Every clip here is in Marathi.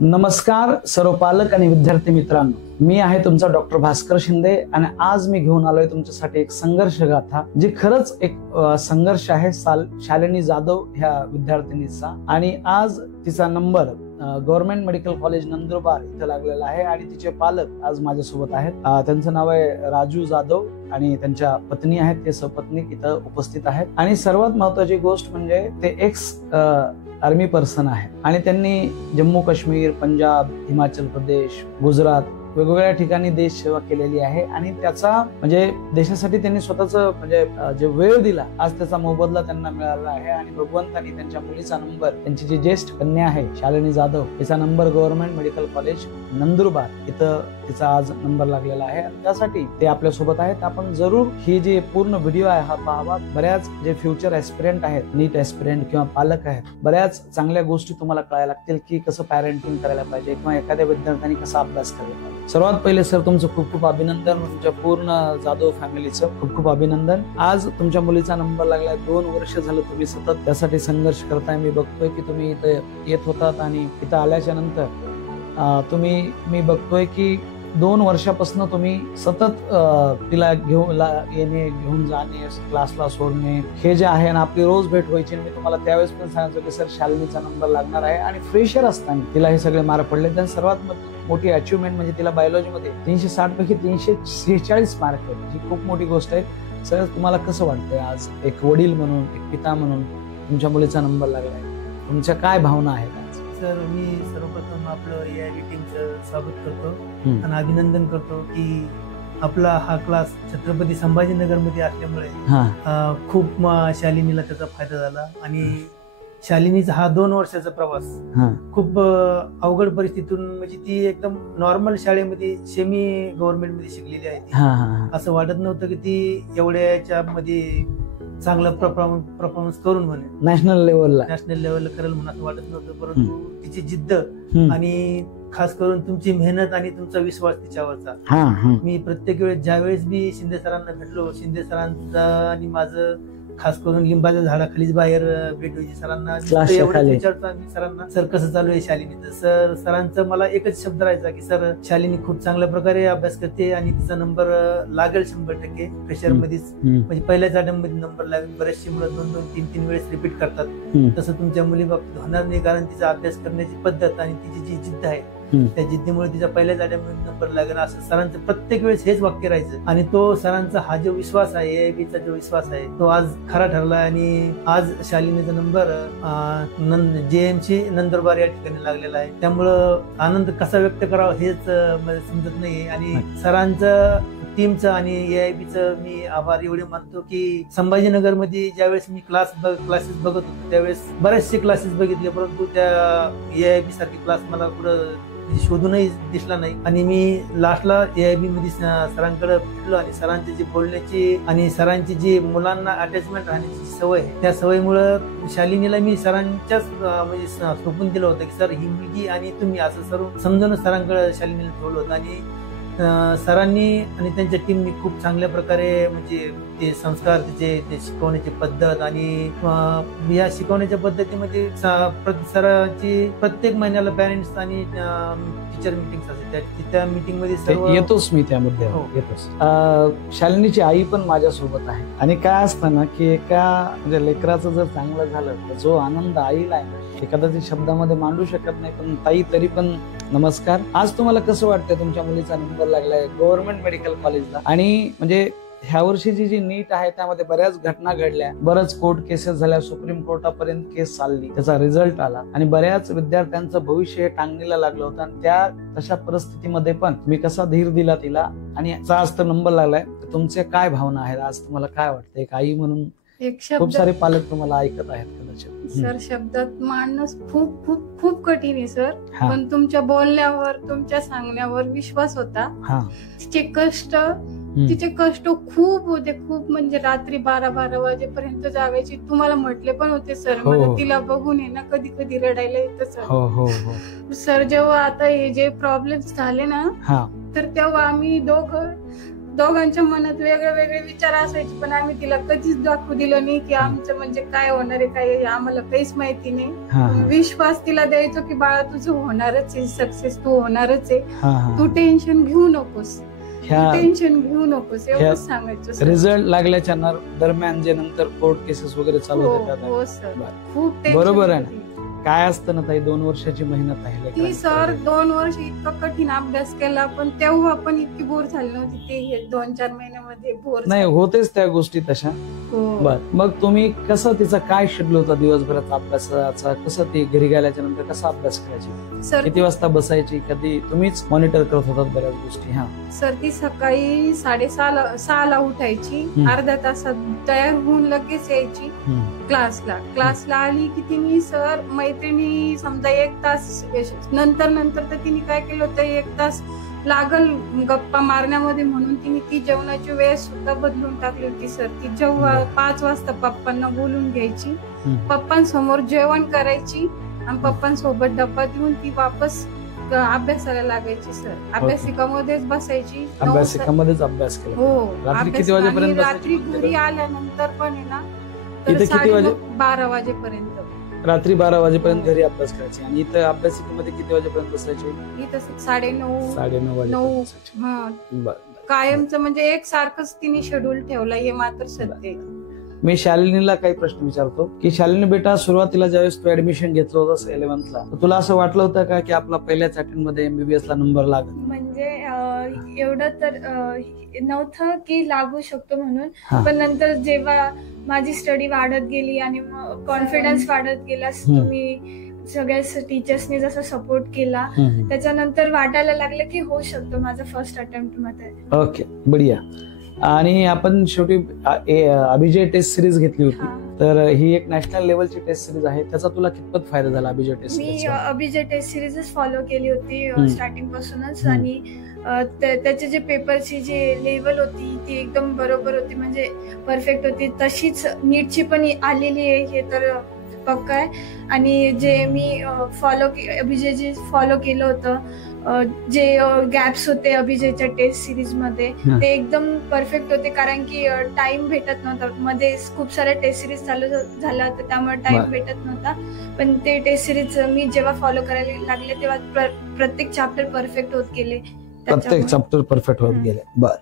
नमस्कार सर्व पालक आणि विद्यार्थी मित्रांनो, मी आहे तुमचा डॉक्टर भास्कर शिंदे आणि आज मी घेऊन आलोय तुमच्यासाठी एक संघर्ष गाथा, जी खरंच एक संघर्ष आहे शालिनी जाधव ह्या विद्यार्थिनीचा। आणि आज तिचा number government medical college Nandurbar इथे लागलेला आहे आणि तिचे पालक आज माझ्यासोबत आहेत। त्यांचं नाव आहे राजू जाधव आणि त्यांच्या पत्नी आहेत, ते सपत्नीक इथं उपस्थित आहेत। आणि सर्वात महत्वाची गोष्ट म्हणजे ते एक्स आर्मी पर्सन आहे आणि त्यांनी जम्मू काश्मीर, पंजाब, हिमाचल प्रदेश, गुजरात वेगवेगळ्या ठिकाणी देश सेवा केलेली आहे आणि त्याचा म्हणजे देशासाठी त्यांनी स्वतःच म्हणजे जे वेळ दिला, आज त्याचा मोबदला त्यांना मिळाला आहे। आणि भगवंतांनी त्यांच्या मुलीचा नंबर, त्यांची जी ज्येष्ठ कन्या आहे शालिनी जाधव, तिचा number government medical college Nandurbar इथं तिचा आज नंबर लागलेला आहे। त्यासाठी ते आपल्या सोबत आहेत। आपण जरूर ही जी पूर्ण व्हिडिओ आहे हा पाहावा। बऱ्याच जे फ्युचर ऍस्पिरंट आहेत, नीट ऍस्पिरंट किंवा पालक आहेत, बऱ्याच चांगल्या गोष्टी तुम्हाला कळायला लागतील की कसं पॅरेंटिंग करायला पाहिजे किंवा एखाद्या विद्यार्थ्यांनी कसा अभ्यास करायला पाहिजे। सर्वात पहिले सर तुमचं खूप खूप अभिनंदन, तुमच्या पूर्ण जाधव फॅमिलीचं खूप खूप अभिनंदन। आज तुमच्या मुलीचा नंबर लागलाय, 2 वर्ष झालं तुम्ही सतत त्यासाठी संघर्ष करताय। मी बघतोय की तुम्ही इथं येत होतात आणि इथं आल्याच्या नंतर मी बघतोय की 2 वर्षापासून तुम्ही सतत तिला घेऊन जाणे, क्लासला सोडणे, हे जे आहे ना, आपली रोज भेट व्हायची। मी तुम्हाला त्यावेळेस पण सांगायचो की सर शालिनीचा नंबर लागणार आहे आणि फ्रेशर असताना तिला हे सगळे मार्क पडले। तर सर्वात मोठी अचिव्हमेंट म्हणजे तिला बायोलॉजीमध्ये 360 पैकी 346 मार्क आहेत, ही खूप मोठी गोष्ट आहे। सर तुम्हाला कसं वाटतंय आज एक वडील म्हणून, एक पिता म्हणून तुमच्या मुलीचा नंबर लागलाय, तुमच्या काय भावना आहेत? सर मी सर्वप्रथम आपलं या मीटिंगचं स्वागत करतो आणि अभिनंदन करतो की आपला हा क्लास छत्रपती संभाजीनगर मध्ये असल्यामुळे खूप शालिनीला त्याचा फायदा झाला। आणि शालिनीचा हा 2 वर्षाचा प्रवास खूप अवघड परिस्थितीतून, म्हणजे ती एकदम नॉर्मल शाळेमध्ये सेमी गव्हर्नमेंट मध्ये शिकलेली आहे। असं वाटत नव्हतं की ती एवढ्याच्या मध्ये चांगला परफॉर्मन्स करून म्हणे नॅशनल लेवलला करेल म्हणून असं वाटत नव्हतं। परंतु तिची जिद्द आणि खास करून तुमची मेहनत आणि तुमचा विश्वास तिच्यावरचा, मी प्रत्येक वेळेस ज्यावेळेस मी शिंदे सरांना भेटलो, शिंदे सरांचा आणि माझं खास करून लिंबाच्या झाडाखालीच बाहेर भेट व्हायची। सरांना एवढंच विचारतो आम्ही सरांना, सर कसं चालू आहे शालिनीचं? सरांचं मला एकच शब्द राहायचा की सर शालिनी खूप चांगल्या प्रकारे अभ्यास करते आणि तिचा नंबर लागेल 100% प्रेशर मध्येच, म्हणजे पहिल्याच अटेम्प्टमध्ये नंबर लागेल। बरेचशी मुलं 2-2, 3-3 वेळेस रिपीट करतात, तसं तुमच्या मुली बाबतीत होणार नाही, कारण तिचा अभ्यास करण्याची पद्धत आणि तिची जी जिद्द आहे त्या जिद्दीमुळे तिचा पहिल्याच अटेम्प्टमध्ये नंबर लागेल, असं सरांचं प्रत्येक वेळेस हेच वाक्य राहायचं। आणि तो सरांचा हा जो विश्वास आहे, एआयबीचा जो विश्वास आहे, तो आज खरा ठरला आणि आज शालिनीचा नंबर JMC नंदुरबार या ठिकाणी लागलेला आहे। त्यामुळं आनंद कसा व्यक्त करावा हेच समजत नाही। आणि सरांचं, टीमचं आणि एआयबीचं मी आभार एवढे मानतो की संभाजीनगर मध्ये ज्यावेळेस मी क्लासेस बघत होतो त्यावेळेस बरेचसे क्लासेस बघितले, परंतु त्या एआयबी सारखे क्लास मला कुठं शोधूनही दिसला नाही। आणि मी लास्टला एआयबी मध्ये सरांकडे भेटलो आणि सरांची जी बोलण्याची आणि सरांची जी मुलांना अटॅचमेंट राहण्याची सवय आहे, त्या सवयीमुळे शालिनीला मी सरांच्याच म्हणजे सोपून दिलं होतं की सर ही मुलगी आणि तुम्ही, असं सर्व समजून सरांकडे शालिनीला ठेवलं होतं। आणि सरांनी आणि त्यांच्या टीमनी खूप चांगल्या प्रकारे म्हणजे ते संस्कार, ते शिकवण्याची पद्धत आणि या शिकवण्याच्या पद्धतीमध्ये सरांची प्रत्येक महिन्याला पॅरेंट्स आणि टीचर मीटिंग असते, त्या मीटिंग मध्ये सर्व येतोच मी त्यामध्ये येतोच। शालिनीची आई पण माझ्यासोबत आहे आणि काय असतं ना की एका म्हणजे लेकराचं जर चांगलं झालं तर जो आनंद आईला आहे ते कदाचित शब्दामध्ये मांडू शकत नाही। पण ताई तरी पण नमस्कार। आज तुम्हाला कसं वाटतंय तुमच्या मुलीचा नंबर लागलाय गव्हर्नमेंट मेडिकल कॉलेजला? आणि म्हणजे ह्या वर्षीची जी नीट आहे त्यामध्ये बऱ्याच घटना घडल्या, बऱ्याच कोर्ट केसेस झाल्या, सुप्रीम कोर्टापर्यंत केस चालली, त्याचा रिझल्ट आला आणि बऱ्याच विद्यार्थ्यांचं भविष्य टांगणीला लागलं होतं। आणि त्या तशा परिस्थितीमध्ये पण मी कसा धीर दिला तिला आणि आज तर नंबर लागलाय। तुमचे काय भावना आहेत? आज तुम्हाला काय वाटतं एक आई म्हणून? खूप सारे पालक तुम्हाला ऐकत आहेत कदाचित। सर शब्दात मांडणं खूप खूप खूप कठीण आहे सर, पण तुमच्या बोलण्यावर, तुमच्या सांगण्यावर विश्वास होता। तिचे कष्ट खूप होते, खूप म्हणजे रात्री 12-12 वाजेपर्यंत जागायची। तुम्हाला म्हटले पण होते सर, मला तिला बघून आहे ना कधी कधी रडायला येतं सर। सर जेव्हा आता हे जे प्रॉब्लेम्स झाले ना, तर तेव्हा आम्ही दोघं दोघांच्या मनात वेगळे वेगळे विचार असायचे, पण आम्ही तिला कधीच दाखवू दिलं नाही की आमचं म्हणजे काय होणार आहे, काय आम्हाला काहीच माहिती नाही. विश्वास तिला द्यायचो की बाळा तुझं होणारच आहे, सक्सेस तू होणारच आहे, तू टेन्शन घेऊ नकोस, टेन्शन घेऊ नकोस, एवढंच सांगायचं. रिझल्ट लागल्याच्या दरम्यान जे नंतर कोर्ट केसेस वगैरे चालू होते, हो सर, खूप बरोबर आहे ना. काय असतं ना ताई, 2 वर्षाची मेहनत आहे ती सर. 2 वर्ष इतका कठीण अभ्यास केला, पण तेव्हा पण इतकी बोर झाली नव्हती. ते 2-4 महिन्यामध्ये बोर नाही होतेच त्या गोष्टी तशा. बर, मग तुम्ही कसं, तिचा काय शेड्यूल होता दिवसभराचा अभ्यासाचा, कसं ती घरी गेल्याच्या नंतर कसा अभ्यास करायची, सर किती वाजता बसायची, कधी तुम्हीच मॉनिटर करत होतात बऱ्याच गोष्टी? सर ती सकाळी 6:30ला उठायची, अर्ध्या तासात तयार होऊन लगेच यायची क्लासला आली की तिने सर मैत्रिणी समजा 1 तास नंतर तर तिने काय केलं होतं, 1 तास लागल गप्पा मारण्यामध्ये म्हणून तिने ती जेवणाची वेळ सुद्धा बदलून टाकली होती सर. ती जेव्हा 5 वाजता पप्पांना बोलून घ्यायची, पप्पांसमोर जेवण करायची आणि पप्पांसोबत डब्बा देऊन ती वापस अभ्यासाला लागायची सर. अभ्यासिकामध्येच बसायची, अभ्यासिकामध्येच अभ्यास केला. हो, रात्री किती वाजेपर्यंत? रात्री घरी आल्यानंतर पण आहे ना, इथे किती वाजे? 12 वाजेपर्यंत. रात्री 12 वाजेपर्यंत घरी अभ्यास करायचे आणि इथं अभ्यासिकेमध्ये किती वाजेपर्यंत बसायचे? इथं 9:30 वाजेपर्यंत. कायमचं म्हणजे एक सारखंच तिने शेड्यूल ठेवला, हे मात्र सत्य. मी शालिनीला काही प्रश्न विचारतो की शालिनी बेटा, सुरुवातीला ज्यावेळेस तू ऍडमिशन घेतलं होतं 11th ला, तुला असं वाटलं होतं का की आपला पहिल्याच अटेम्प्ट मध्ये MBBS ला नंबर लागेल? म्हणजे एवढं तर नव्हतं की लागू शकतो म्हणून, पण नंतर जेव्हा माझी स्टडी वाढत गेली आणि कॉन्फिडन्स वाढत गेला, तुम्ही सगळ्या टीचर्सनी जसं सपोर्ट केला, त्याच्यानंतर वाटायला लागलं की होऊ शकतो माझा फर्स्ट अटेम्प्ट मध्ये. ओके, बढिया. आणि आपण शेवटी अभिजय टेस्ट सिरीज घेतली होती, तर ही एक नॅशनल लेवलची टेस्ट सिरीज आहे, त्याचा तुला कितपत फायदा झाला अभिजय टेस्ट सिरीज? मी अभिजय टेस्ट सिरीजच फॉलो केली होती स्टार्टिंग पासूनच, आणि त्याचे जे पेपरची जे लेवल होती ती एकदम बरोबर होती, म्हणजे परफेक्ट होती. तशीच नीटची पण आलेली आहे हे तर पक्का आहे. आणि जे मी अभिजय जे फॉलो केलं होतं, जे गॅप्स होते अभिजयच्या टेस्ट सिरीज मध्ये, ते एकदम परफेक्ट होते, कारण की टाइम भेटत नव्हता. मध्ये खूप साऱ्या टेस्ट सिरीज चालू झाला होता, त्यामुळे टाइम भेटत नव्हता. पण ते टेस्ट सिरीज मी जेव्हा फॉलो करायला लागले तेव्हा प्रत्येक चॅप्टर परफेक्ट होत गेले. प्रत्येक चॅप्टर परफेक्ट होत गेले. बर,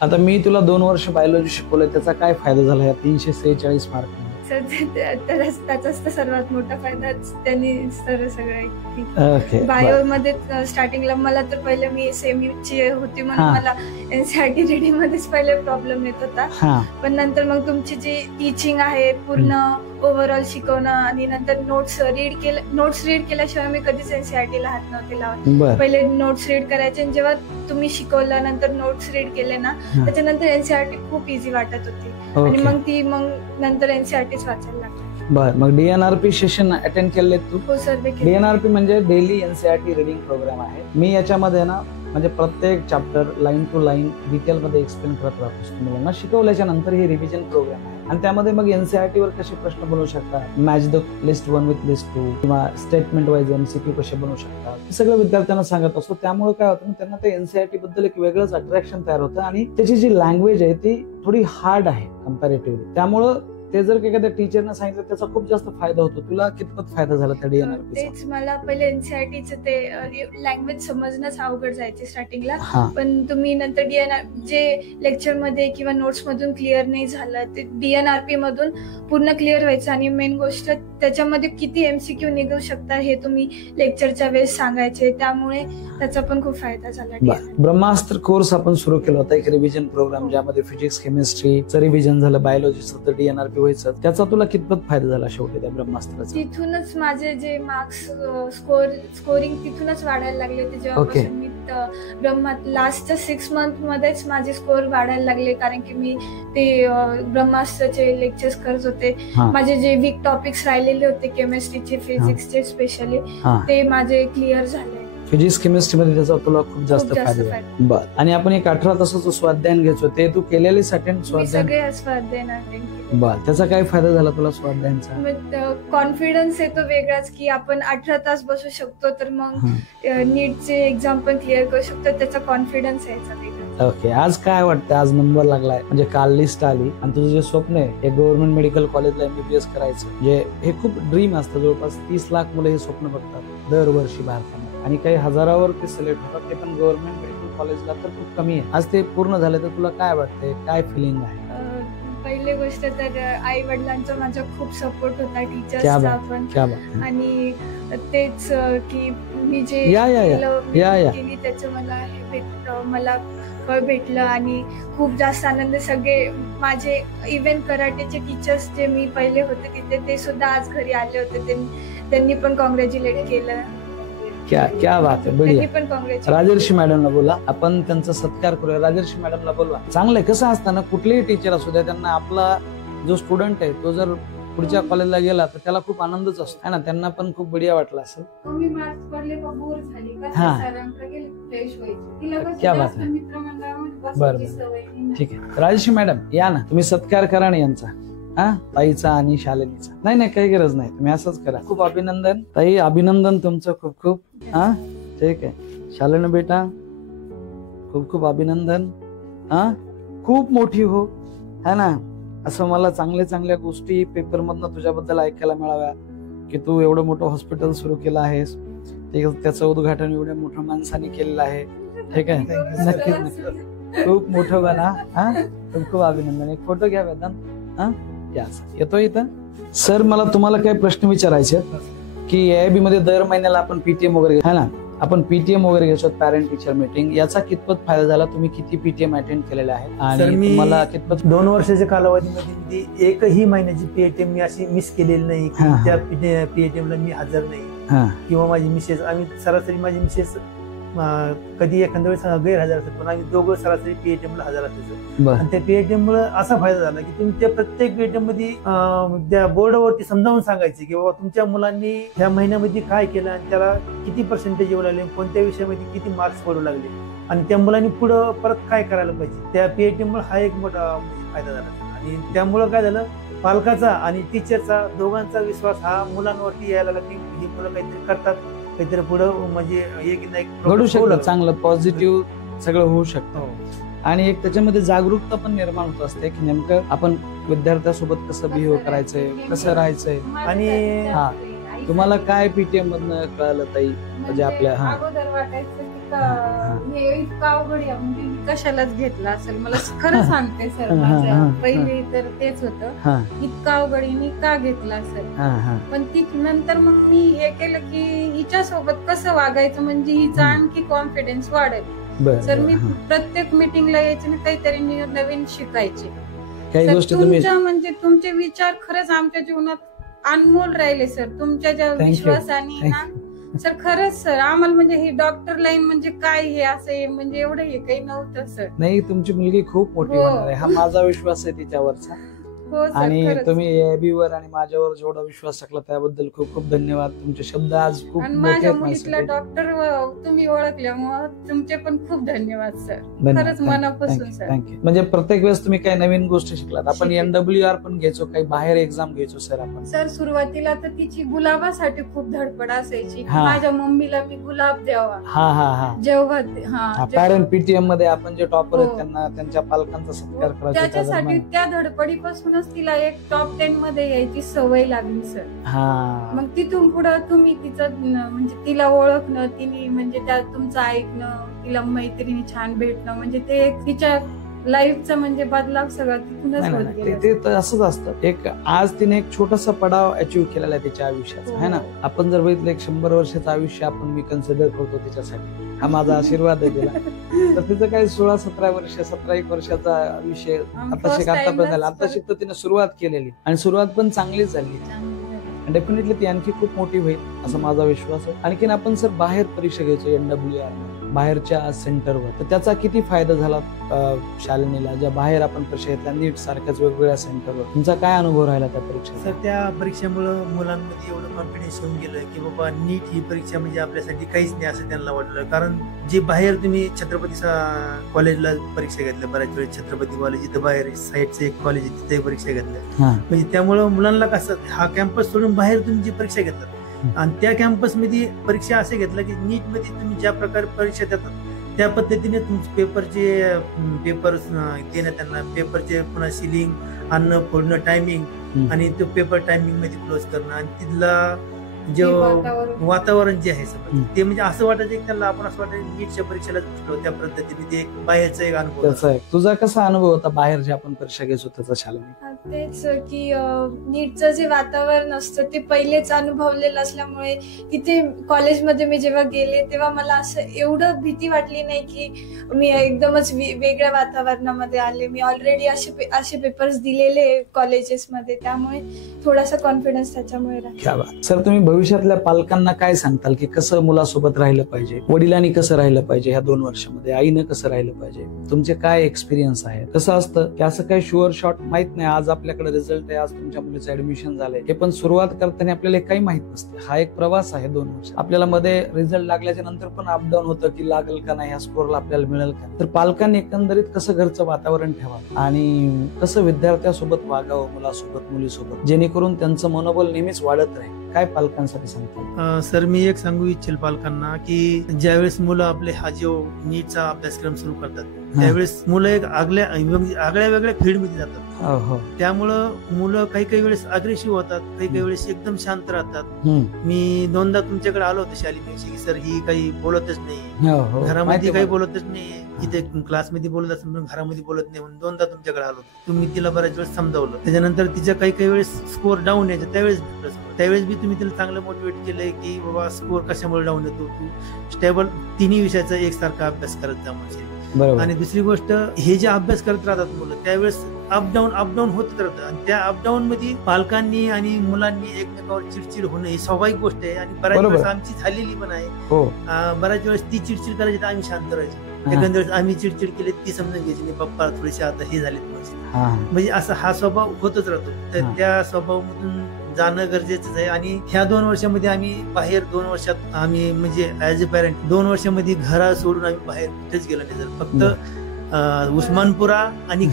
आता मी तुला 2 वर्ष बायोलॉजी शिकवलंय, त्याचा काय फायदा झाला या 346 मार्क? त्याचाच तर सर्वात मोठा फायदा त्यांनी सगळं बायो मध्ये. स्टार्टिंगला मला तर पहिले मी सेमीची होती म्हणून मला NCERT रेडी मध्येच पहिले प्रॉब्लेम येत होता, पण नंतर मग तुमची जी टीचिंग आहे पूर्ण ओव्हरऑल शिकवणं, आणि नंतर नोट्स रीड केल्याशिवाय मी कधीच NCERT ला हात नव्हते लावत. पहिले नोट्स रीड करायचे, आणि जेव्हा तुम्ही शिकवलं नंतर नोट्स रीड केले ना, त्याच्यानंतर NCERT खूप इझी वाटत होती, आणि मग नंतर NCERTच वाचायला लागली. बर, मग DNRP सेशन अटेंड केले तू? हो सर. DNRP म्हणजे डेली NCERT रीडिंग प्रोग्राम आहे. मी याच्यामध्ये ना म्हणजे प्रत्येक chapter line to line detail मध्ये एक्सप्लेन करत राहतो मुलांना. शिकवल्याच्या नंतर हे रिव्हिजन प्रोग्राम आहे, आणि त्यामध्ये मग NCERT वर कसे प्रश्न बनवू शकतात, match the list 1 with list 2, किंवा स्टेटमेंट वाईज MCQ कसे बनवू शकतात, हे सगळं विद्यार्थ्यांना सांगत असतो. त्यामुळे काय होतं, त्यांना ते NCERT बद्दल एक वेगळंच अट्रॅक्शन तयार होतं, आणि त्याची जी लँग्वेज आहे ती थोडी हार्ड आहे कम्पॅरेटिव्हली. त्यामुळं ते जर एखाद्या टीचरने सांगितलं त्याचा खूप जास्त फायदा होतो. तुला कितपत फायदा झाला त्या DNRP? तेच, मला पहिले NCERTचं ते लँग्वेज समजणंच अवघड जायचे स्टार्टिंगला, पण तुम्ही नंतर जे लेक्चर मध्ये किंवा नोट्स मधून क्लिअर नाही झालं ते DNRP मधून पूर्ण क्लिअर व्हायचं. आणि मेन गोष्ट त्याच्यामध्ये किती MCQ निघू शकतात हे तुम्ही लेक्चरच्या वेळेस सांगायचे, त्यामुळे त्याचा पण खूप फायदा झाला. ब्रह्मास्त्र कोर्स आपण सुरू केला होता, एक रिव्हिजन प्रोग्राम, ज्यामध्ये फिजिक्स केमिस्ट्रीचं रिव्हिजन झालं, बायोलॉजीचं तर DNRP व्हायचं. त्याचा तुला कितपत फायदा झाला शेवटी त्या ब्रह्मास्त्राचा? तिथूनच माझे जे मार्क्स स्कोरिंग तिथूनच वाढायला लागले होते, जेव्हापासून मी लास्टच्या 6 मंथ मध्येच माझे स्कोर वाढायला लागले, कारण की मी ते ब्रह्मास्त्राचे लेक्चर्स करत होते. माझे जे वीक टॉपिक्स राहिलेले होते केमिस्ट्रीचे, फिजिक्सचे स्पेशली, ते माझे क्लिअर झाले. फिजिक्स केमिस्ट्री मध्ये त्याचा तुला खूप जास्त फायदा झाला. बर, आणि आपण एक 18 तासाचं स्वाध्याय घ्यायचो, ते तू केलेलेच अटेंड? स्वाध्याय बर, त्याचा काय फायदा झाला तुला स्वाध्यायांचा? कॉन्फिडन्स येतो वेगळाच, की आपण 18 तास बसू शकतो, तर मग नीटचे एक्झाम पण क्लिअर करू शकतो, त्याचा कॉन्फिडन्स यायचा वेगळा. ओके, आज काय वाटतं? आज नंबर लागलाय म्हणजे काल लिस्ट आली आणि तुझं जे स्वप्न आहे एक गव्हर्नमेंट मेडिकल कॉलेजला MBBS करायचं, म्हणजे हे खूप ड्रीम असतं. जवळपास 30 लाख मुलं हे स्वप्न बघतात दरवर्षी भारतामध्ये आणि काही हजारावर ते सिलेक्ट होतात, ते पण गव्हर्नमेंट मेडिकल कॉलेजला तर खूप कमी आहे. आज ते पूर्ण झालं तर तुला काय वाटतंय, काय फिलिंग आहे? पहिली गोष्ट तर आई वडिलांचा माझा खूप सपोर्ट होता, टीचर्सचा पण, आणि तेच की मी जे केली त्याचं मला हे भेटलं, मला फळ भेटलं आणि खूप जास्त आनंद. सगळे माझे इव्हन कराटेचे टीचर्स जे मी पहिले होते तिथे ते सुद्धा आज घरी आले होते, त्यांनी पण कॉंग्रॅच्युलेट केलं. क्या बात आहे, बढिया. पण कॉंग्रॅच्युलेट. राजर्षी मॅडमला बोला, आपण त्यांचा सत्कार करूया. राजर्षी मॅडमला बोलवा. चांगलंय, कसं असताना कुठलेही टीचर असू द्या, त्यांना आपला जो स्टुडंट आहे तो जर पुढच्या कॉलेजला गेला तर त्याला खूप आनंदच असतो है ना, त्यांना पण खूप बढिया वाटलं असेल. क्या बात आहे, बरं ठीक आहे. राजर्षी मॅडम या ना, तुम्ही सत्कार करा ना यांचा, ताईचा आणि शालिनीचा. नाही काही गरज नाही, तुम्ही असंच करा. खूप अभिनंदन ताई, अभिनंदन तुमचं खूप खूप. ठीक आहे शालिनी बेटा, खूप खूप अभिनंदन. खूप मोठी हो है ना, असं मला चांगल्या गोष्टी पेपर मधनं तुझ्याबद्दल ऐकायला मिळाव्या की तू एवढं मोठं हॉस्पिटल सुरू केलं आहेस, त्याचं उद्घाटन एवढ्या मोठ्या माणसाने केलेलं आहे. ठीक आहे, नक्कीच खूप मोठं बना. खूप खूप अभिनंदन. एक फोटो घ्या वेदांत. येतो इथं. सर मला तुम्हाला काही प्रश्न विचारायचे की AIB मध्ये दर महिन्याला आपण PTM वगैरे है ना, आपण PTM वगैरे घेतो, पॅरेंट टीचर मीटिंग, याचा कितपत फायदा झाला? तुम्ही किती PTM अटेंड केलेले आहे आणि तुम्हाला कितपत? 2 वर्षाच्या कालावधीमध्ये एकही महिन्याची PTM मी अशी मिस केलेली नाही. त्या PTM ला मी हजर नाही किंवा माझी मिसेस, आम्ही सरासरी माझी मिसेस कधी एखाद्या वेळेस गैरहजर असतात, पण आम्ही दोघं सरासरी PTM ला हजर असायचो. आणि त्या PTM मुळे असा फायदा झाला की तुम्ही त्या प्रत्येक PTM मध्ये त्या बोर्डावरती समजावून सांगायचे की बाबा तुमच्या मुलांनी ह्या महिन्यामध्ये काय केलं आणि त्याला किती पर्सेंटेज येऊ लागले, कोणत्या विषयामध्ये किती मार्क्स पडू लागले आणि त्या मुलांनी पुढं परत काय करायला पाहिजे. त्या PTM मुळे हा एक मोठा फायदा झाला आणि त्यामुळं काय झालं, पालकाचा आणि टीचरचा दोघांचा विश्वास हा मुलांवरती यायला लागला की ही मुलं काहीतरी करतात, काहीतरी पुढं म्हणजे घडू शकतं, चांगलं पॉझिटिव्ह सगळं होऊ शकतं. आणि एक त्याच्यामध्ये जागरूकता पण निर्माण होत असते की नेमकं आपण विद्यार्थ्यासोबत कसं बिहेव करायचंय, कसं राहायचंय. आणि तुम्हाला काय PTM मधनं कळालं ताई? म्हणजे आपल्या अगोदर वाटायचं की हे इतका अवघड आहे म्हणजे मी कशालाच घेतला असेल, मला खरं सांगते सर, माझं पहिले तर तेच होतं, इतका अवघड मी का घेतला असेल. पण ती नंतर मग मी हे केलं की हिच्या सोबत कसं वागायचं म्हणजे हिचा आणखी कॉन्फिडन्स वाढेल. सर मी प्रत्येक मीटिंगला यायचे ना काहीतरी नवीन शिकायचे. तुमच्या म्हणजे तुमचे विचार खरंच आमच्या जीवनात अनमोल राहिले सर, तुमच्या ज्या विश्वासाने ना सर. खरंच सर आम्हाला म्हणजे ही डॉक्टर लाईन म्हणजे काय हे असं म्हणजे एवढं हे काही नव्हतं सर. नाही तुमची मुलगी खूप मोठी होणार आहे, हा माझा विश्वास आहे तिच्यावरचा. आणि तुम्ही AIB वर आणि माझ्यावर जेवढा विश्वास टाकला त्याबद्दल खूप खूप धन्यवाद. तुमचे शब्द आज खूप माझ्या मुलीतला डॉक्टर तुम्ही ओळखल्यामुळे तुमचे पण खूप धन्यवाद सर, खरंच मनापासून सर. थँक्यू. म्हणजे प्रत्येक वेळेस तुम्ही काही नवीन गोष्टी शिकलात. आपण NWR पण घ्यायचो, काही बाहेर एक्झाम घ्यायचो सर आपण. सर सुरुवातीला तर तिची गुलाबासाठी खूप धडपड असायची, माझ्या मम्मीला मी गुलाब द्यावा. जेव्हा पॅरेंट PTM मध्ये आपण जे टॉपर आहेत त्यांना त्यांच्या पालकांचा सत्कार करायचा, त्याच्यासाठी त्या धडपडीपासून तिला एक टॉप 10 मध्ये यायची सवय लागली सर. मग तिथून पुढं तुम्ही तिचं म्हणजे तिला ओळखणं, तिने म्हणजे त्या तुमचं ऐकणं, तिला मैत्रिणी छान भेटणं, म्हणजे ते तिच्या लाईफचा म्हणजे बदलाव सगळं तिथूनच होत गेलं. ते तर असंच असतं. एक आज तिने एक छोटासा पडाव अचीव्ह केलेला आहे तिच्या आयुष्याचा है ना. आपण जर बघितलं 100 वर्षाचं आयुष्य आपण मी कन्सिडर करतो तिच्यासाठी, हा माझा आशीर्वाद आहे तिला. तर तिचं काही 16-17 वर्ष 17-1 वर्षाचा विषय आता आतापर्यंत आता शिकतो तिने सुरुवात केलेली आणि सुरुवात पण चांगलीच झाली. डेफिनेटली ती आणखी खूप मोठी होईल असा माझा विश्वास आहे. आणखीन आपण सर बाहेर परीक्षा घ्यायचो NWR बाहेरच्या सेंटरवर, तर त्याचा किती फायदा झाला शालिनीला? ज्या बाहेर आपण परीक्षा घेतल्या नीट सारख्याच वेगवेगळ्या सेंटरवर, तुमचा काय अनुभव राहिला त्या परीक्षेचा? सर त्या परीक्षेमुळे मुलांमध्ये एवढं कॉन्फिडन्स येऊन गेलं की बाबा नीट ही परीक्षा म्हणजे आपल्यासाठी काहीच नाही असं त्यांना वाटलं. कारण जे बाहेर तुम्ही छत्रपती कॉलेजला परीक्षा घेतल्या, बऱ्याच वेळेस छत्रपती कॉलेज इथं बाहेर साईडचं एक कॉलेज आहे तिथे परीक्षा घेतल्या, म्हणजे त्यामुळं मुलांना कसं हा कॅम्पस सोडून बाहेर तुम्ही जी परीक्षा घेतला आणि त्या कॅम्पस मध्ये परीक्षा असे घेतलं की नीट मध्ये तुम्ही ज्या प्रकारे परीक्षा देतात त्या पद्धतीने तुमचे पेपर देणं त्यांना, पेपरचे पुन्हा सिलिंग आणणं, फोडणं, टायमिंग आणि तो पेपर टायमिंग मध्ये क्लोज करणं आणि तिथला जे वातावरण जे आहे सगळं ते म्हणजे असं वाटायचं की त्याला आपण असं वाटायचं नीटच्या परीक्षेला बसलो त्या पद्धतीने ते बाहेरचा एक अनुभव. तुझा कसा अनुभव होता बाहेर जे आपण परीक्षा घेत होतो त्याचा शालेय? तेच की नीटचं जे वातावरण असतं ते पहिलेच अनुभवलेलं असल्यामुळे तिथे कॉलेजमध्ये मी जेव्हा गेले तेव्हा मला असं एवढं भीती वाटली नाही की मी एकदमच वेगळ्या वातावरणामध्ये आले. मी ऑलरेडी असे पेपर्स दिलेले कॉलेजेसमध्ये, त्यामुळे थोडासा कॉन्फिडन्स त्याच्यामुळे राहिला. सर, तुम्ही भविष्यातल्या पालकांना काय सांगताल की कसं मुलासोबत राहिलं पाहिजे, वडिलांनी कसं राहिलं पाहिजे ह्या 2 वर्षामध्ये, आईनं कसं राहिलं पाहिजे, तुमचे काय एक्सपिरियन्स आहे? कसं असतं की असं काही शुअर शॉट माहित नाही, आज आपल्याकडे रिझल्ट आहे, आज तुमच्या मुलीचं ऍडमिशन झालंय, हे पण सुरुवात करताना आपल्याला काही माहित नसतं. हा एक प्रवास आहे 2 वर्ष. आपल्याला मध्ये रिझल्ट लागल्याच्या नंतर पण अपडाऊन होतं की लागेल का नाही, ह्या स्कोरला आपल्याला मिळेल का. तर पालकांनी एकंदरीत कसं घरचं वातावरण ठेवावं आणि कसं विद्यार्थ्यासोबत वागावं, मुलासोबत मुलीसोबत, जेणेकरून त्यांचं मनोबल नेहमीच वाढत राहील, काय पालकांसाठी सांगतो? सर, मी एक सांगू इच्छेल पालकांना की ज्यावेळेस मुलं आपले हा जो नीटचा अभ्यासक्रम सुरू करतात त्यावेळेस मुलं एक आगळ्या वेगळ्या फील्ड मध्ये जातात. त्यामुळं मुलं काही वेळेस अग्रेसिव्ह होतात, काही वेळेस एकदम शांत राहतात. मी 2दा तुमच्याकडे आलो होतो शालेय की सर ही काही बोलतच नाही, घरामध्ये काही बोलतच नाही, इथे क्लासमध्ये बोलत असेल पण घरामध्ये बोलत नाही म्हणून 2दा तुमच्याकडे आलो. तुम्ही तिला बऱ्याच वेळेस समजावलं. त्याच्यानंतर तिच्या काही वेळेस स्कोर डाऊन यायचा त्यावेळेस बी तुम्ही तिला चांगलं मोटिवेट केलंय की बाबा स्कोर कशामुळे डाऊन येतो, तू स्टेबल तिन्ही विषयाचा एकसारखा अभ्यास करत जा म्हणजे. आणि दुसरी गोष्ट, हे जे अभ्यास करत राहतात मुलं त्यावेळेस अपडाऊन होत राहतं आणि त्या अपडाऊन मध्ये पालकांनी आणि मुलांनी एकमेकावर चिडचिड होणं ही स्वाभाविक गोष्ट आहे आणि बऱ्याच वेळेस आमची झालेली पण आहे. बऱ्याच वेळेस ती चिडचिड करायची तर आम्ही शांत राहायचो, एकंदरीच आम्ही चिडचिड केली ती समजून घ्यायची नाही, पप्पा थोडेसे आता हे झालेत म्हणजे असं हा स्वभाव होतच राहतो. तर त्या स्वभावामधून जाणं गरजेचंच आहे. आणि ह्या 2 वर्षामध्ये आम्ही बाहेर 2 वर्षात आम्ही म्हणजे ऍज अ पॅरेंट 2 वर्षामध्ये घरा सोडून आम्ही बाहेर कुठेच गेलो नाही. जर फक्त उस्मानपुरा आणि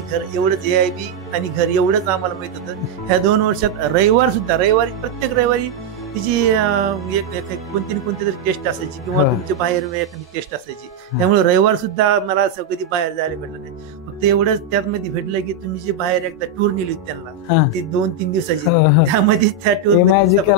घर एवढंच, AIB आणि घर एवढंच आम्हाला माहित होतं. ह्या 2 वर्षात रविवारी प्रत्येक रविवारी तिची कोणती तरी टेस्ट असायची किंवा तुमच्या बाहेर एखादी टेस्ट असायची. त्यामुळे रविवार सुद्धा मला कधी बाहेर जायला भेटलं नाही. फक्त एवढंच त्यामध्ये भेटलं की तुम्ही जे बाहेर एकदा टूर नेली त्यांना ती 2-3 दिवसाची, त्यामध्ये त्या टूर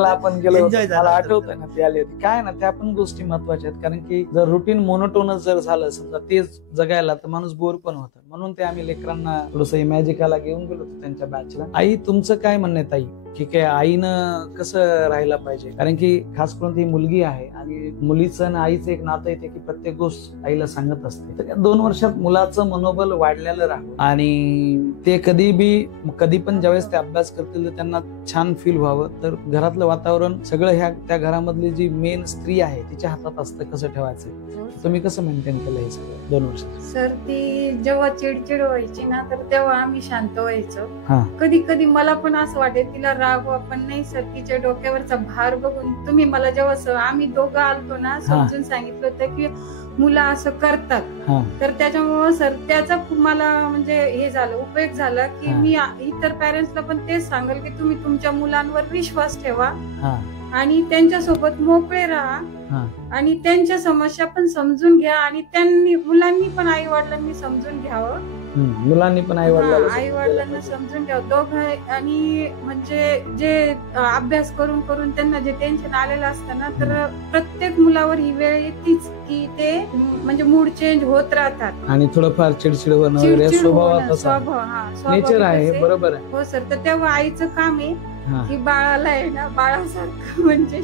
आपण गेलो, मला आठवतं ना ते आले होते. काय ना त्या पण गोष्टी महत्वाच्या आहेत, कारण की जर रुटीन मोनोटोनच जर झालं समजा तेच जगायला तर माणूस बोर पण होतं. म्हणून ते आम्ही लेकरांना थोडस इमॅजिकाला घेऊन गेलो होतो त्यांच्या बॅचला. आई, तुमचं काय म्हणणं आहे ताई, की काय आईनं कसं राहायला पाहिजे? कारण की खास करून ती मुलगी आहे आणि मुलीचं आणि आईचं एक नातं येते की प्रत्येक गोष्ट आईला सांगत असते. तर 2 वर्षात मुलाचं मनोबल वाढलेलं राहावं आणि ते कधी पण ज्यावेळेस ते अभ्यास करतील तर त्यांना छान फील व्हावं. तर घरातलं वातावरण सगळं त्या घरामधली जी मेन स्त्री आहे तिच्या हातात असतं कसं ठेवायचं. तुम्ही कसं मेंटेन केलं हे सगळं 2 वर्ष? सर, ती जेव्हा चिडचिड व्हायची ना तर तेव्हा आम्ही शांत व्हायचो. कधी मला पण असं वाटेल तिला रागवा, पण नाही सर, तिच्या डोक्यावरचा भार बघून तुम्ही मला जेव्हा आम्ही दोघं आलतो ना समजून सांगितलं होतं की मुलं असं करतात, तर त्याच्यामुळे सर त्याचा मला म्हणजे हे झालं, उपयोग झाला की मी इतर पॅरेंट्सला पण तेच सांगेल की तुम्ही तुमच्या मुलांवर विश्वास ठेवा आणि त्यांच्यासोबत मोकळे राहा आणि त्यांच्या समस्या पण समजून घ्या आणि मुलांनी पण आई वडिलांनी समजून घ्यावं, मुलांनी पण आई वडिलांना समजून घ्यावं दोघं. आणि म्हणजे जे अभ्यास करून त्यांना जे टेन्शन आलेलं असतं ना, तर प्रत्येक मुलावर ही वेळ येतीच की ते म्हणजे मूड चेंज होत राहतात आणि थोडंफार चिडचिड होणं स्वभाव नेचर आहे. बरोबर आहे. हो सर. तर तेव्हा आईचं काम आहे की बाळाला आहे ना बाळासारखं म्हणजे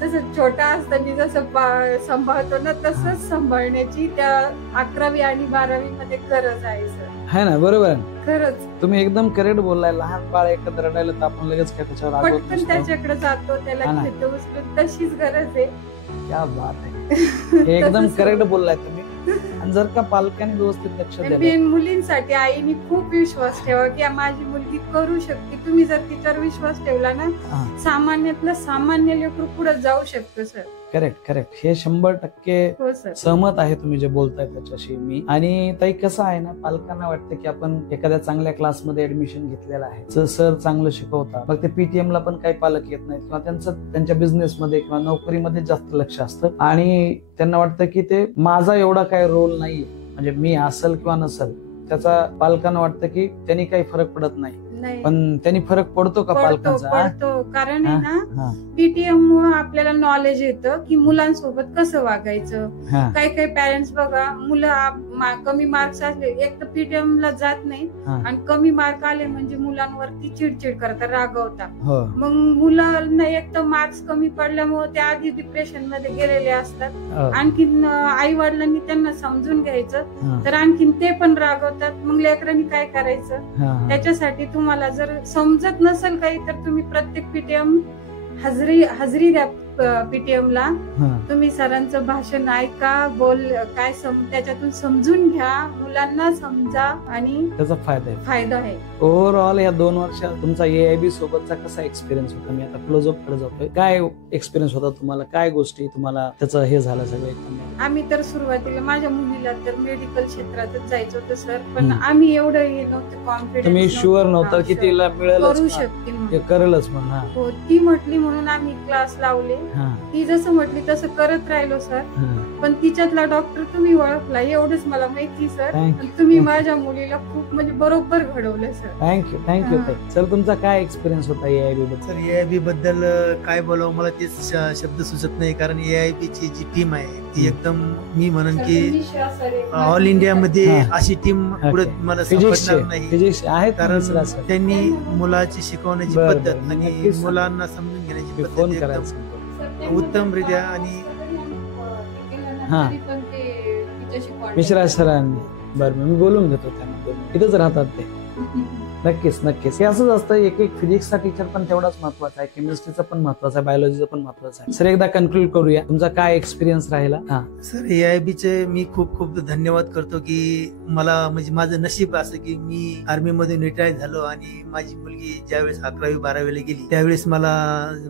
जसं छोटा असताना जसं सांभाळतो ना तसंच सांभाळण्याची त्या 11वी आणि 12वी मध्ये गरज आहे सर. है ना? बरोबर आहे. खरंच तुम्ही एकदम करेक्ट बोललाय. लहान बाळ एकत्र रडायला तर आपण लगेच काय त्याच्यावर पटकन त्याच्याकडे जातो, त्याला घेतो उचलून, तशीच गरज आहे. क्या बात आहे. एकदम करेक्ट बोललाय तुम्ही. आणि जर का पालकांनी व्यवस्थित लक्ष द्यावं, मुलींसाठी आईनी खूप विश्वास ठेवा की माझी मुलगी करू शकते. तुम्ही जर तिच्यावर विश्वास ठेवला ना, सामान्यातलं सामान्य लेकरू पुढे जाऊ शकतो सर. करेक्ट हे 100% हो सर. सहमत आहे तुम्ही जे बोलताय त्याच्याशी मी. आणि ताई कसं आहे ना, पालकांना वाटतं की आपण एखाद्या चांगल्या क्लासमध्ये ऍडमिशन घेतलेलं आहे, सर चांगलं शिकवतात, मग ते PTM ला पण काही पालक येत नाहीत किंवा त्यांच्या बिझनेसमध्ये किंवा नोकरीमध्ये जास्त लक्ष असतं आणि त्यांना वाटतं की ते माझा एवढा काही रोल नाही, म्हणजे मी असेल किंवा नसेल त्याचा पालकांना वाटतं की त्यांनी काही फरक पडत नाही. पण त्यांनी फरक पडतो का पालकांचा? पडतो. कारण आहे ना, PTM मुळे आपल्याला नॉलेज येतं की मुलांसोबत कसं वागायचं. काही काही पॅरेंट्स बघा, मुलं कमी मार्क्स असले एक तर PTM ला जात नाही आणि कमी मार्क आले म्हणजे मुलांवरती चिडचिड करतात, रागवतात. मग मुलांना एक तर मार्क्स कमी पडल्यामुळे ते आधी डिप्रेशन मध्ये गेलेले असतात. आणखीन आई वडिलांनी त्यांना समजून घ्यायचं तर आणखीन ते पण रागवतात. मग लेकरांनी काय करायचं? त्याच्यासाठी तुम्हाला जर समजत नसेल काही तर तुम्ही प्रत्येक PTM हजरी द्या. PTM ला तुम्ही सरांचं भाषण ऐका, काय त्याच्यातून समजून घ्या, मुलांना समजा आणि त्याचा फायदा आहे. ओव्हरऑल या 2 वर्षात तुमचा AIB सोबतचा कसा एक्सपिरियन्स होता? मी आता क्लोजअप कडे जातोय. काय एक्सपिरियन्स होता तुम्हाला? काय गोष्टी तुम्हाला त्याचं हे झालं सगळं? आम्ही तर सुरुवातीला माझ्या मुलीला तर मेडिकल क्षेत्रातच जायचं होतं सर, पण आम्ही एवढं हे नव्हतं कॉन्फिडन्स, तुम्ही शुअर नव्हतं की तिला मिळेल, करू शकते, करेलच म्हणून. हो, ती म्हटली म्हणून आम्ही क्लास लावले. ती जसं म्हटली तसं करत राहिलो सर. पण तिच्यातला डॉक्टर तुम्ही ओळखला एवढंच मला माहिती सर. तुम्ही माझ्या मुलीला खूप म्हणजे बरोबर घडवलं सर. थँक्यू. सर तुमचा काय एक्सपिरियन्स होता AIB बद्दल? सर AIB बद्दल काय बोलावं मला तेच शब्द सुचत नाही, कारण AIB ची जी टीम आहे ती एकदम मी म्हणन की ऑल इंडिया मध्ये अशी टीम पुढे मला सापडणार नाही. कारण त्यांनी मुलाची शिकवण्याची पद्धत आणि मुलांना समजून घेण्याची पद्धत उत्तमरित्या आणि मिश्रा सरांनी बरं मी बोलून घेतो त्यांना, इथंच राहतात ते. नक्कीच हे असंच असतं. एक फिजिक्सचा टीचर पण तेवढाच महत्वाचा आहे, केमिस्ट्रीचा पण महत्वाचा आहे, बायोलॉजीचा पण महत्वाचा आहे. सर एकदा कन्क्लूड करूया, तुमचा काय एक्सपिरियन्स राहिला? सर AIB चे मी खूप धन्यवाद करतो की मला म्हणजे माझं नशीब असं की मी आर्मी मधून रिटायर झालो आणि माझी मुलगी ज्यावेळेस 11वी 12वीला गेली त्यावेळेस मला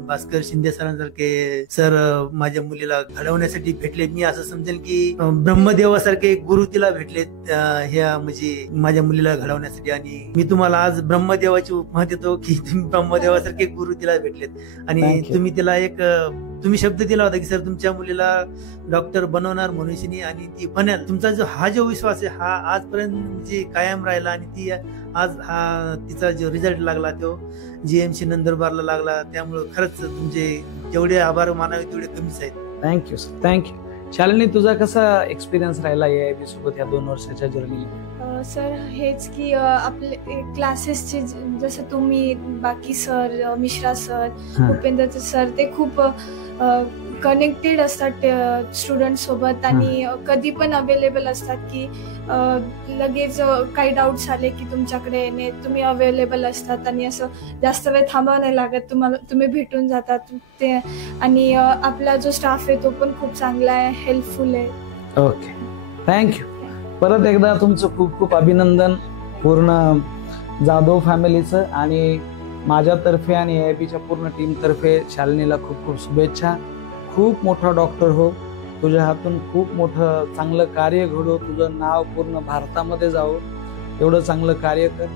भास्कर शिंदे सरांसारखे सर माझ्या मुलीला घडवण्यासाठी भेटले. मी असं समजेल की ब्रह्मदेवासारखे गुरु तिला भेटलेत ह्या म्हणजे माझ्या मुलीला घडवण्यासाठी. आणि मी तुम्हाला आज ब्रह्मदेवाची उपमा देतो की तुम्ही ब्रह्मदेवासारखे गुरु तिला भेटलेत आणि तुम्ही तिला तुम्ही शब्द दिला होता की सर तुमच्या मुलीला डॉक्टर बनवणार मनुष्यनी आणि ती बनेल. तुमचा जो विश्वास आहे हा आजपर्यंत म्हणजे कायम राहिला आणि ती आज तिचा जो रिझल्ट लागला तो GMC नंदुरबारला लागला. त्यामुळे खरंच तुमचे जेवढे आभार मानावे तेवढे कमीच आहेत. थँक्यू. शालिनी तुझा कसा एक्सपिरियन्स राहिला AIB सोबत या 2 वर्षाच्या जर्नीला? सर हेच की आपले क्लासेसचे जसं तुम्ही बाकी sir, Mishra sir, Bhupendra sir ते खूप कनेक्टेड असतात स्टुडंट सोबत आणि कधी पण अवेलेबल असतात की लगेच काही डाऊट्स आले की तुमच्याकडे तुम्ही अवेलेबल असतात आणि असं जास्त वेळ थांबावं नाही लागत, तुम्ही भेटून जातात ते. आणि आपला जो स्टाफ आहे तो पण खूप चांगला आहे, हेल्पफुल आहे. Okay, thank you. परत एकदा तुमचं खूप अभिनंदन पूर्ण जाधव फॅमिलीचं आणि माझ्यातर्फे आणि AIBच्या पूर्ण टीम तर्फे. शालिनीला खूप शुभेच्छा. खूप मोठा डॉक्टर हो, तुझ्या हातून खूप मोठं चांगलं कार्य घडो, तुझं नाव पूर्ण भारतामध्ये जावं, एवढं चांगलं कार्य कर.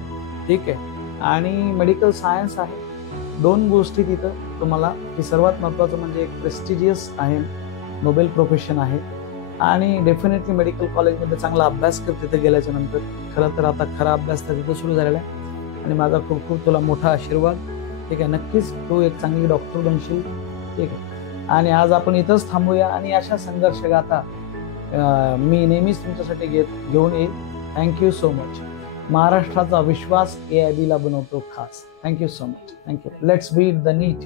ठीक आहे. आणि मेडिकल सायन्स आहे, 2 गोष्टी तिथं तुम्हाला की सर्वात महत्वाचं म्हणजे एक प्रेस्टिजियस आहे, नोबेल प्रोफेशन आहे आणि डेफिनेटली मेडिकल कॉलेजमध्ये चांगला अभ्यास कर तिथे गेल्याच्या नंतर. खरं तर आता खरा अभ्यास तर तिथं सुरू झालेला आहे आणि माझा खूप तुला मोठा आशीर्वाद. ठीक आहे, नक्कीच तू एक चांगली डॉक्टर बनशील. ठीक आहे. आणि आज आपण इथंच थांबूया आणि अशा संघर्ष गाथा मी नेहमीच तुमच्यासाठी घेऊन येईल. Thank you so much. महाराष्ट्राचा विश्वास AIB ला बनवतो खास. Thank you so much. Thank you. Let's beat the NEET.